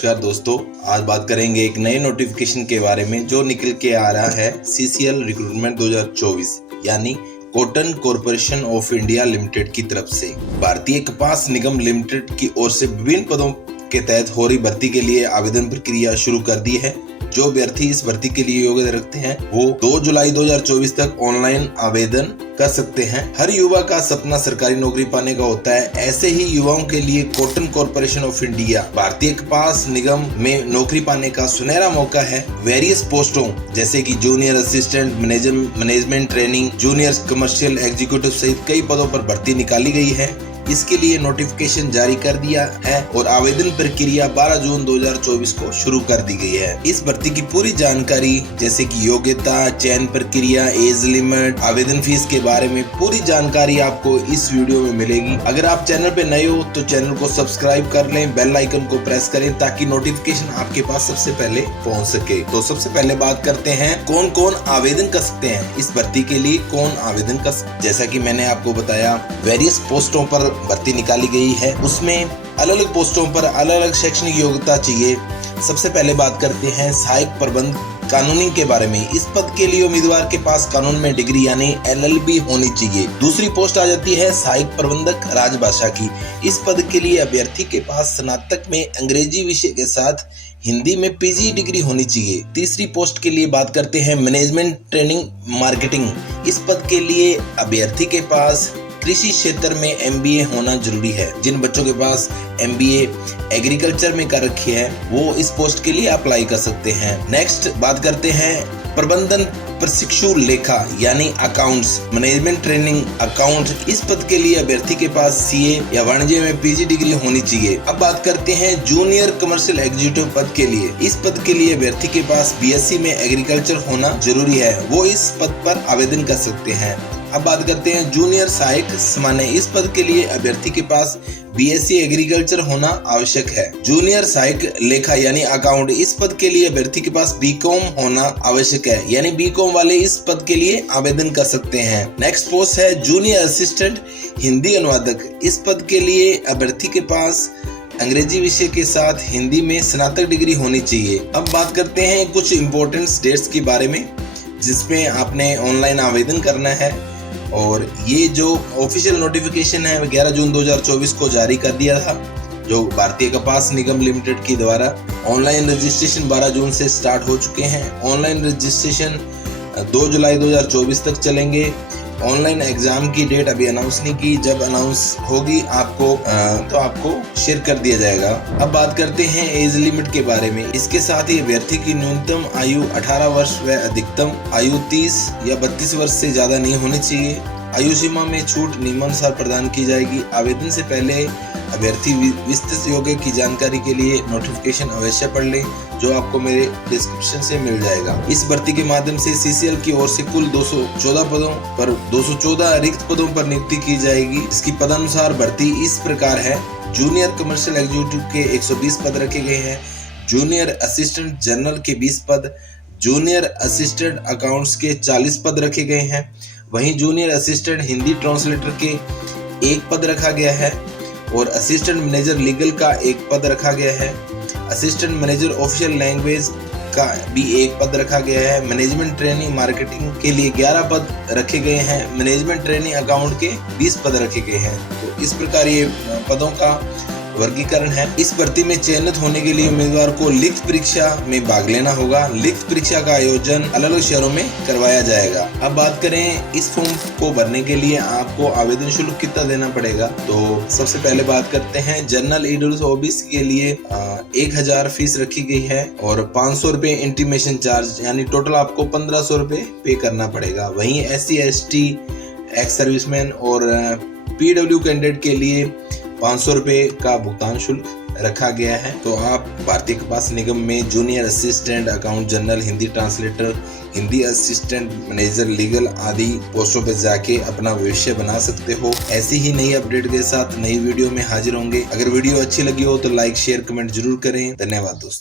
नमस्कार दोस्तों, आज बात करेंगे एक नए नोटिफिकेशन के बारे में जो निकल के आ रहा है CCL रिक्रूटमेंट 2024 यानी cotton corporation of India limited की तरफ से भारतीय कपास निगम लिमिटेड की ओर से विभिन्न पदों के तहत हो रही भर्ती के लिए आवेदन प्रक्रिया शुरू कर दी है। जो अभ्यर्थी इस भर्ती के लिए योग्यता रखते हैं वो 2 जुलाई 2024 तक ऑनलाइन आवेदन कर सकते हैं। हर युवा का सपना सरकारी नौकरी पाने का होता है। ऐसे ही युवाओं के लिए कॉटन कॉरपोरेशन ऑफ इंडिया भारतीय कपास निगम में नौकरी पाने का सुनहरा मौका है। वेरियस पोस्टों जैसे कि junior assistant, management training, junior commercial executive सहित कई पदों पर भर्ती निकाली गई है। इसके लिए नोटिफिकेशन जारी कर दिया है और आवेदन प्रक्रिया 12 जून 2024 को शुरू कर दी गई है। इस भर्ती की पूरी जानकारी जैसे कि योग्यता, चयन प्रक्रिया, एज लिमिट, आवेदन फीस के बारे में पूरी जानकारी आपको इस वीडियो में मिलेगी। अगर आप चैनल पे नए हो तो चैनल को सब्सक्राइब कर लें, बेल आइकन को प्रेस करें ताकि नोटिफिकेशन आपके पास सबसे पहले पहुँच सके। तो सबसे पहले बात करते हैं कौन कौन आवेदन कर सकते हैं। इस भर्ती के लिए कौन आवेदन कर सकते हैं, जैसा कि मैंने आपको बताया वेरियस पोस्टों पर भर्ती निकाली गई है। उसमें अलग अलग पोस्टों पर अलग अलग शैक्षणिक योग्यता चाहिए। सबसे पहले बात करते हैं सहायक प्रबंध कानूनी के बारे में। इस पद के लिए उम्मीदवार के पास कानून में डिग्री यानी LLB होनी चाहिए। दूसरी पोस्ट आ जाती है सहायक प्रबंधक राजभाषा की। इस पद के लिए अभ्यर्थी के पास स्नातक में अंग्रेजी विषय के साथ हिंदी में PG डिग्री होनी चाहिए। तीसरी पोस्ट के लिए बात करते हैं मैनेजमेंट ट्रेनिंग मार्केटिंग। इस पद के लिए अभ्यर्थी के पास कृषि क्षेत्र में MBA होना जरूरी है। जिन बच्चों के पास MBA एग्रीकल्चर में कर रखी है वो इस पोस्ट के लिए अप्लाई कर सकते हैं। नेक्स्ट बात करते हैं प्रबंधन प्रशिक्षु लेखा यानी अकाउंट्स, मैनेजमेंट ट्रेनिंग अकाउंट। इस पद के लिए अभ्यर्थी के पास CA या वाणिज्य में PG डिग्री होनी चाहिए। अब बात करते हैं जूनियर कमर्शियल एग्जीक्यूटिव पद के लिए। इस पद के लिए अभ्यर्थी के पास BSc में एग्रीकल्चर होना जरूरी है, वो इस पद पर आवेदन कर सकते हैं। अब बात करते हैं जूनियर सहायक सामान्य। इस पद के लिए अभ्यर्थी के पास BSc एग्रीकल्चर होना आवश्यक है। जूनियर सहायक लेखा यानी अकाउंट। इस पद के लिए अभ्यर्थी के पास BCom होना आवश्यक है, यानी BCom वाले इस पद के लिए आवेदन कर सकते हैं। नेक्स्ट पोस्ट है जूनियर असिस्टेंट हिंदी अनुवादक। इस पद के लिए अभ्यर्थी के पास अंग्रेजी विषय के साथ हिंदी में स्नातक डिग्री होनी चाहिए। अब बात करते हैं कुछ इम्पोर्टेंट डेट्स के बारे में जिसमें आपने ऑनलाइन आवेदन करना है। और ये जो ऑफिशियल नोटिफिकेशन है 11 जून 2024 को जारी कर दिया था, जो भारतीय कपास निगम लिमिटेड के द्वारा। ऑनलाइन रजिस्ट्रेशन 12 जून से स्टार्ट हो चुके हैं। ऑनलाइन रजिस्ट्रेशन 2 जुलाई 2024 तक चलेंगे। ऑनलाइन एग्जाम की डेट अभी अनाउंस नहीं की, जब अनाउंस होगी आपको शेयर कर दिया जाएगा। अब बात करते हैं एज लिमिट के बारे में। इसके साथ ही अभ्यर्थी की न्यूनतम आयु 18 वर्ष व अधिकतम आयु 30 या 32 वर्ष से ज्यादा नहीं होनी चाहिए। आयु सीमा में छूट नियमानुसार प्रदान की जाएगी। आवेदन से पहले अभ्यर्थी विस्तृत योग्य की जानकारी के लिए नोटिफिकेशन अवश्य पढ़ लें, जो आपको मेरे डिस्क्रिप्शन से मिल जाएगा। इस भर्ती के माध्यम से CCL की ओर से कुल 214 पदों पर 214 रिक्त पदों पर नियुक्ति की जाएगी। इसकी पदानुसार भर्ती इस प्रकार है। जूनियर कमर्शियल एग्जीक्यूटिव के 120 पद रखे गए हैं। जूनियर असिस्टेंट जनरल के 20 पद, जूनियर असिस्टेंट अकाउंट्स के 40 पद रखे गए हैं। वहीं जूनियर असिस्टेंट हिंदी ट्रांसलेटर के 1 पद रखा गया है और असिस्टेंट मैनेजर लीगल का 1 पद रखा गया है। असिस्टेंट मैनेजर ऑफिशियल लैंग्वेज का भी 1 पद रखा गया है। मैनेजमेंट ट्रेनिंग मार्केटिंग के लिए 11 पद रखे गए हैं। मैनेजमेंट ट्रेनिंग अकाउंट के 20 पद रखे गए हैं। तो इस प्रकार ये पदों का वर्गीकरण है। इस भर्ती में चयनित होने के लिए उम्मीदवार को लिखित परीक्षा में भाग लेना होगा। लिखित परीक्षा का आयोजन अलग अलग शहरों में करवाया जाएगा। अब बात करें इस फॉर्म को भरने के लिए आपको आवेदन शुल्क कितना देना पड़ेगा, तो सबसे पहले बात करते हैं जनरल EWS OBC के लिए 1000 फीस रखी गई है और 500 रुपए इंटीमेशन चार्ज, यानी टोटल आपको 1500 रुपए पे करना पड़ेगा। वहीं SC ST एक्स सर्विसमैन और PW कैंडिडेट के लिए 500 रुपए का भुगतान शुल्क रखा गया है। तो आप भारतीय कपास निगम में junior assistant account general, Hindi translator, Hindi assistant manager legal आदि पोस्टों पर जाके अपना भविष्य बना सकते हो। ऐसी ही नई अपडेट के साथ नई वीडियो में हाजिर होंगे। अगर वीडियो अच्छी लगी हो तो लाइक, शेयर, कमेंट जरूर करें। धन्यवाद दोस्तों।